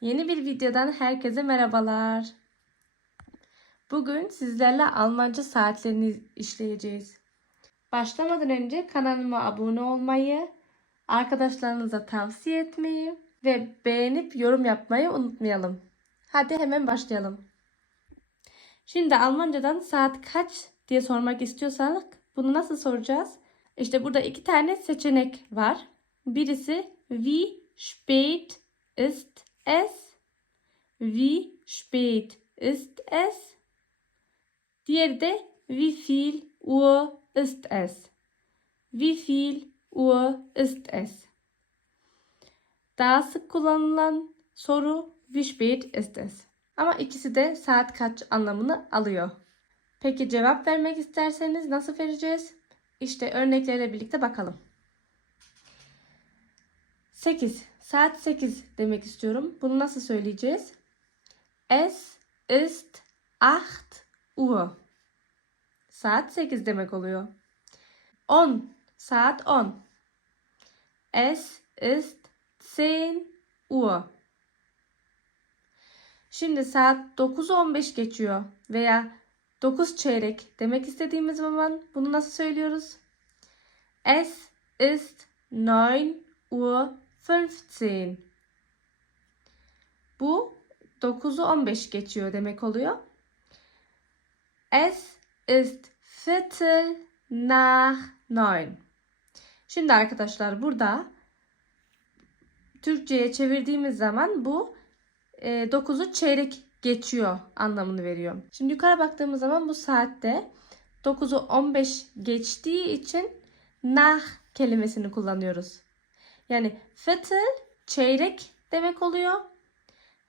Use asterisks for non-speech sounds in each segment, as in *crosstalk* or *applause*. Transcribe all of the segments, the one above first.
Yeni bir videodan herkese merhabalar. Bugün sizlerle Almanca saatlerini işleyeceğiz. Başlamadan önce kanalıma abone olmayı, arkadaşlarınıza tavsiye etmeyi ve beğenip yorum yapmayı unutmayalım. Hadi hemen başlayalım. Şimdi Almanca'dan saat kaç diye sormak istiyorsanız bunu nasıl soracağız? İşte burada iki tane seçenek var. Birisi wie spät ist es? Wie spät ist es? Diğeri de wie viel Uhr ist es? Wie viel Uhr ist es? Daha sık kullanılan soru wie spät ist es? Ama ikisi de saat kaç anlamını alıyor. Peki cevap vermek isterseniz nasıl vereceğiz? İşte örneklerle birlikte bakalım. 8 saat 8 demek istiyorum. Bunu nasıl söyleyeceğiz? Es ist acht Uhr. Saat 8 demek oluyor. 10 saat 10. Es ist zehn Uhr. Şimdi saat 9.15 geçiyor veya 9 çeyrek demek istediğimiz zaman bunu nasıl söylüyoruz? Es ist neun Uhr 15. Bu 9'u 15 geçiyor demek oluyor. Es ist viertel nach neun. Şimdi arkadaşlar burada Türkçe'ye çevirdiğimiz zaman bu 9'u çeyrek geçiyor anlamını veriyor. Şimdi yukarı baktığımız zaman bu saatte 9'u 15 geçtiği için nah kelimesini kullanıyoruz. Yani fıtıl çeyrek demek oluyor.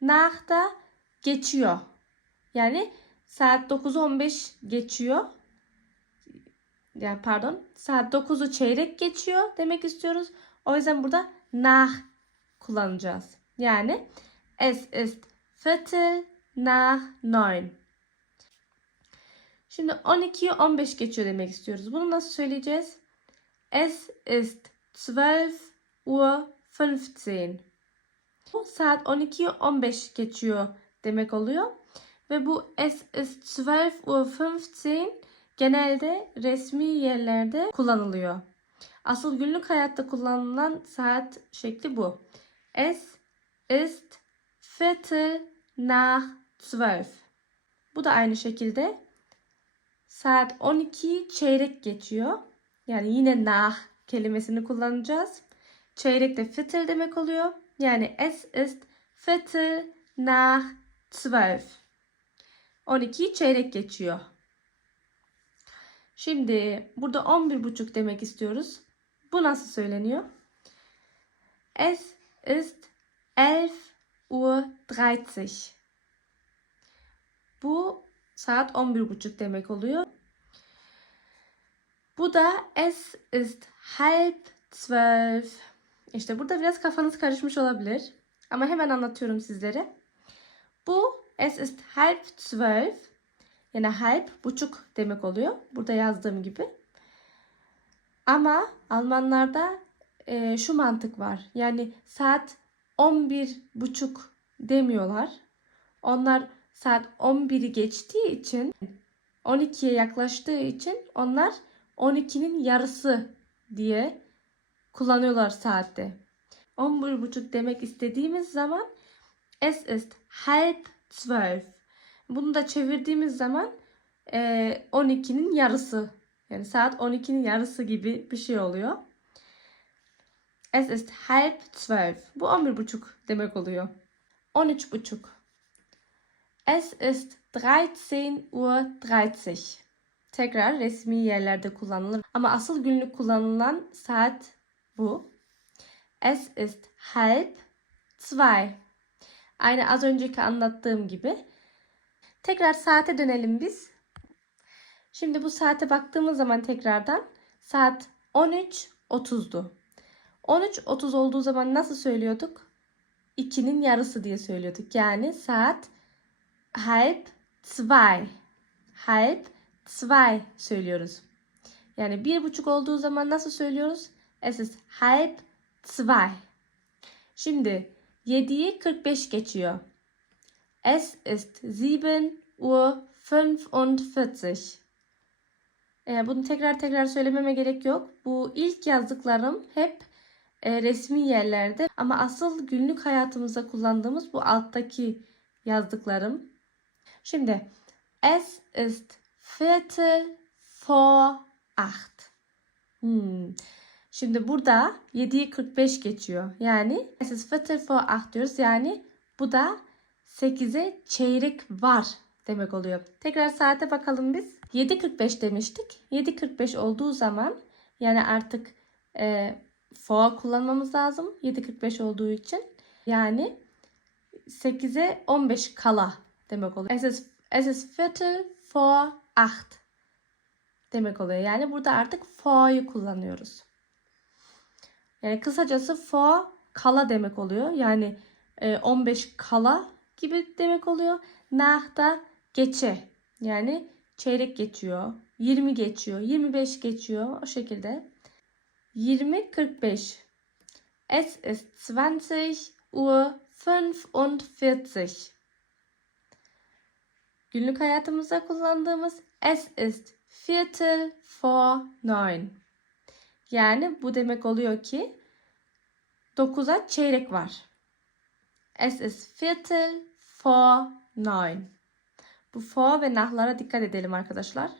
Nah da geçiyor. Yani saat 9.15 geçiyor. Yani pardon saat 9'u çeyrek geçiyor demek istiyoruz. O yüzden burada nah kullanacağız. Yani es ist viertel nach neun. Şimdi 12'yi 15 geçiyor demek istiyoruz. Bunu nasıl söyleyeceğiz? Es ist zwölf Uhr 15. Bu saat 12.15 geçiyor demek oluyor. Ve bu es ist 12 Uhr 15 genelde resmi yerlerde kullanılıyor. Asıl günlük hayatta kullanılan saat şekli bu. Es ist Viertel nach 12. Bu da aynı şekilde saat 12 çeyrek geçiyor. Yani yine nach kelimesini kullanacağız. Çeyrek de fitil demek oluyor. Yani es ist fitil nach zwölf. 12 çeyrek geçiyor. Şimdi burada 11 buçuk demek istiyoruz. Bu nasıl söyleniyor? Es ist elf Uhr dreißig. Bu saat 11 buçuk demek oluyor. Bu da es ist halb zwölf. İşte burada biraz kafanız karışmış olabilir. Ama hemen anlatıyorum sizlere. Bu es ist halb zwölf. Yani halb buçuk demek oluyor. Burada yazdığım gibi. Ama Almanlarda e, şu mantık var. Yani saat on bir buçuk demiyorlar. Onlar saat on biri geçtiği için, on ikiye yaklaştığı için onlar on ikinin yarısı diye kullanıyorlar saatte. 11.30 demek istediğimiz zaman es ist halb zwölf. Bunu da çevirdiğimiz zaman 12'nin e, yarısı. Yani saat 12'nin yarısı gibi bir şey oluyor. Es ist halb zwölf. Bu 11.30 demek oluyor. 13.30 Es ist 13.30 Uhr 30. Tekrar resmi yerlerde kullanılır. Ama asıl günlük kullanılan saat bu. Es ist halb zwei. Aynı az önceki anlattığım gibi. Tekrar saate dönelim biz. Şimdi bu saate baktığımız zaman tekrardan saat 13.30'du. 13.30 olduğu zaman nasıl söylüyorduk? 2'nin yarısı diye söylüyorduk. Yani saat halb zwei. Halb zwei söylüyoruz. Yani bir buçuk olduğu zaman nasıl söylüyoruz? Es ist halb zwei. Şimdi 7'yi 45 geçiyor. Es ist 7 Uhr 45. Ee, bunu tekrar tekrar söylememe gerek yok. Bu ilk yazdıklarım hep e, resmi yerlerde. Ama asıl günlük hayatımızda kullandığımız bu alttaki yazdıklarım. Şimdi es ist viertel vor acht. Hmm. Şimdi burada 7'yi 45 geçiyor. Yani siz fıtır for 8 diyoruz. Yani bu da 8'e çeyrek var demek oluyor. Tekrar saate bakalım biz. 7.45 e demiştik. 7.45 e olduğu zaman yani artık e, for kullanmamız lazım. 7.45 e olduğu için. Yani 8'e 15 kala demek oluyor. Es ist viertel vor 8 demek oluyor. Yani burada artık for'yu kullanıyoruz. E, yani kısacası foa kala demek oluyor. Yani 15 kala gibi demek oluyor. Nah da geçe. Yani çeyrek geçiyor. 20 geçiyor. 25 geçiyor. O şekilde. 20 45. Es ist 20 Uhr 45. Günlük hayatımızda kullandığımız es ist viertel vor neun. Yani bu demek oluyor ki 9'a çeyrek var. Es ist Viertel vor neun. Bu vor ve nahlara dikkat edelim arkadaşlar.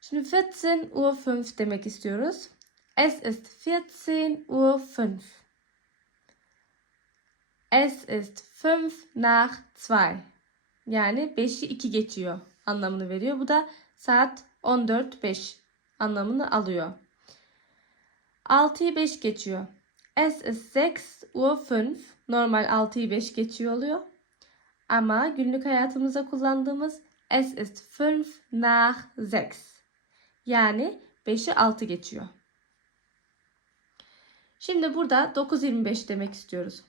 Şimdi 14 Uhr 5 demek istiyoruz. Es ist 14 Uhr 5. Es ist 5 nach 2. Yani 5'i 2 geçiyor anlamını veriyor. Bu da saat 14.05 anlamını alıyor. 6'yı 5 geçiyor. Es ist 6 Uhr 5. Normal 6'yı 5 geçiyor oluyor. Ama günlük hayatımızda kullandığımız es ist 5 nach 6. Yani 5'i 6 geçiyor. Şimdi burada 9.25 demek istiyoruz.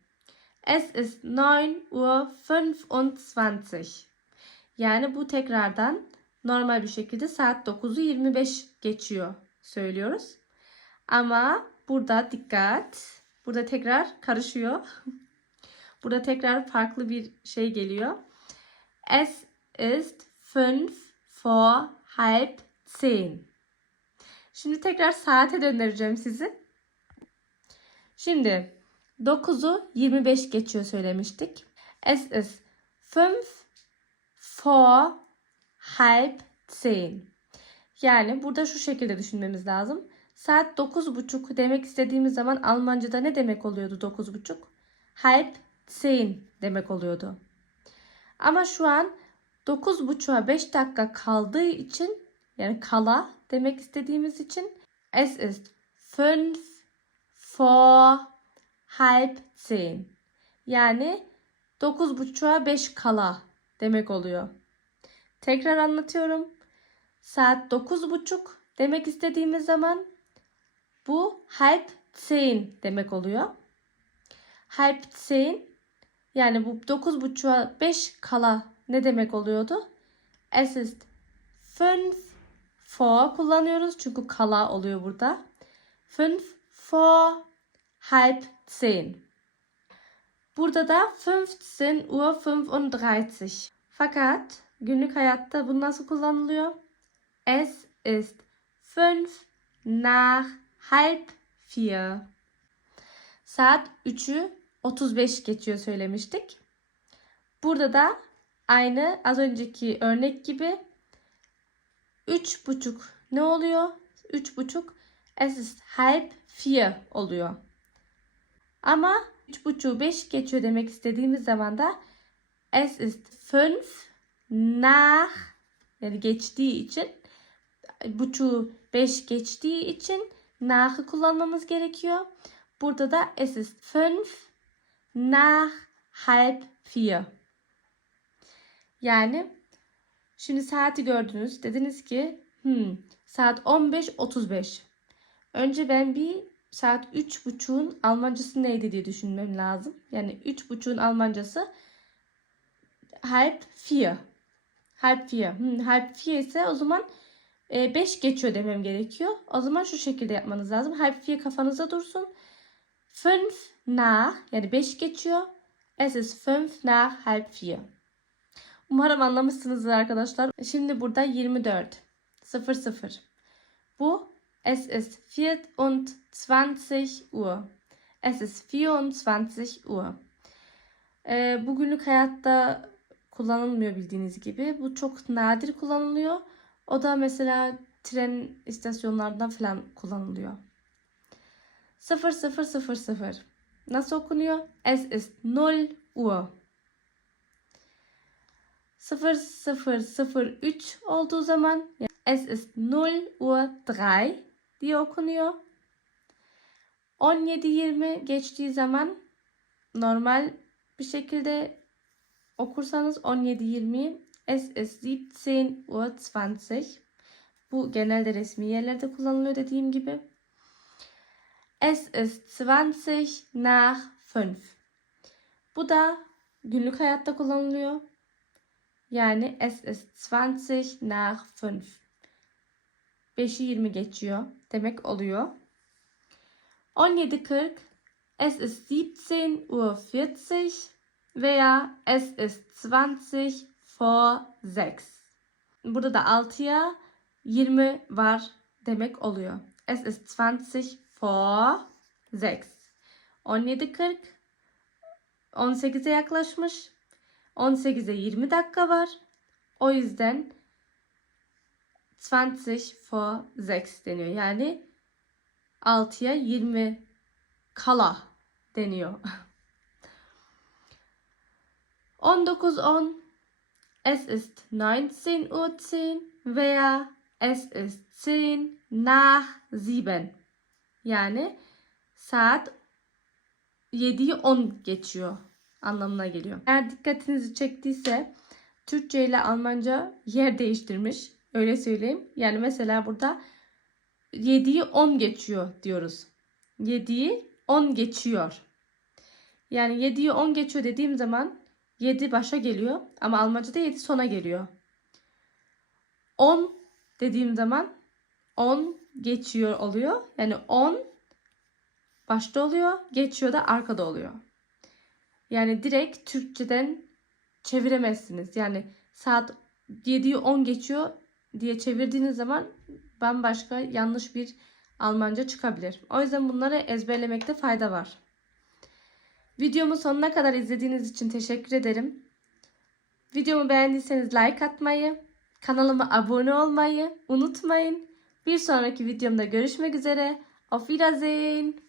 Es ist 9 Uhr 25. Yani bu tekrardan normal bir şekilde saat 9.25 geçiyor söylüyoruz. Ama burada dikkat. Burada tekrar karışıyor. *laughs* burada tekrar farklı bir şey geliyor. Es ist fünf vor halb zehn. Şimdi tekrar saate döndüreceğim sizi. Şimdi 9'u 25 geçiyor söylemiştik. Es ist fünf vor halb zehn. Yani burada şu şekilde düşünmemiz lazım. Saat 9.30 demek istediğimiz zaman Almanca'da ne demek oluyordu 9.30? Halb zehn demek oluyordu. Ama şu an 9.30'a 5 dakika kaldığı için yani kala demek istediğimiz için es ist 5 vor halb zehn. Yani 9.30'a 5 kala demek oluyor. Tekrar anlatıyorum. Saat 9.30 demek istediğimiz zaman bu halb sein demek oluyor. Halb sein yani bu 9 buçuğa 5 kala ne demek oluyordu? Es ist 5 vor kullanıyoruz çünkü kala oluyor burada. 5 vor halb 10. Burada da 15 Uhr 35. Fakat günlük hayatta bu nasıl kullanılıyor? Es ist 5 nach halb vier. Saat üçü otuz beş geçiyor söylemiştik. Burada da aynı az önceki örnek gibi üç buçuk. ne oluyor? Üç buçuk. es ist halb vier oluyor. Ama üç 3.30 beş geçiyor demek istediğimiz zaman da es ist fünf nach yani geçtiği için buçu beş geçtiği için nach'ı kullanmamız gerekiyor. Burada da es ist fünf nach halb vier. Yani şimdi saati gördünüz. Dediniz ki hmm, saat 15.35. Önce ben bir saat 3.30'un Almancası neydi diye düşünmem lazım. Yani 3.30'un Almancası halb vier. Halb vier. Hmm, halb vier ise o zaman 5 e, geçiyor demem gerekiyor. O zaman şu şekilde yapmanız lazım. Halb vier kafanızda dursun. 5 na yani 5 geçiyor. Es ist 5 na halb vier. Umarım anlamışsınızdır arkadaşlar. Şimdi burada 24. 00. Bu es ist 24 Uhr. Es ist 24 Uhr. E, bugünlük hayatta kullanılmıyor bildiğiniz gibi. Bu çok nadir kullanılıyor. O da mesela tren istasyonlarında falan kullanılıyor. 0000 Nasıl okunuyor? Es ist 0 Uhr. 0003 olduğu zaman Es ist 0 Uhr 3 diye okunuyor. 17.20 geçtiği zaman normal bir şekilde okursanız 17.20'yi Es ist 17 Uhr 20. Bu genelde resmi yerlerde kullanılıyor dediğim gibi. Es ist 20 nach 5. Bu da günlük hayatta kullanılıyor. Yani es ist 20 nach 5. 5'i 20 geçiyor demek oluyor. 17.40 Es ist 17.40 veya es ist 20 for sex. Burada da altıya 20 var demek oluyor. Es ist 20 for sex. 17.40 18'e yaklaşmış. 18'e 20 dakika var. O yüzden 20 for 6 deniyor. Yani 6'ya 20 kala deniyor. *laughs* 19 10 Es ist 19.10. Uhr 10. Es ist 10 nach 7. .00. Yani saat 7'yi 10 .00 geçiyor anlamına geliyor. Eğer dikkatinizi çektiyse Türkçe ile Almanca yer değiştirmiş. Öyle söyleyeyim. Yani mesela burada 7'yi 10 .00 geçiyor diyoruz. 7'yi 10 .00 geçiyor. Yani 7'yi 10 .00 geçiyor dediğim zaman 7 başa geliyor ama Almanca'da 7 sona geliyor. 10 dediğim zaman 10 geçiyor oluyor. Yani 10 başta oluyor, geçiyor da arkada oluyor. Yani direkt Türkçeden çeviremezsiniz. Yani saat 7'yi 10 geçiyor diye çevirdiğiniz zaman bambaşka yanlış bir Almanca çıkabilir. O yüzden bunları ezberlemekte fayda var. Videomu sonuna kadar izlediğiniz için teşekkür ederim. Videomu beğendiyseniz like atmayı, kanalıma abone olmayı unutmayın. Bir sonraki videomda görüşmek üzere. Auf Wiedersehen.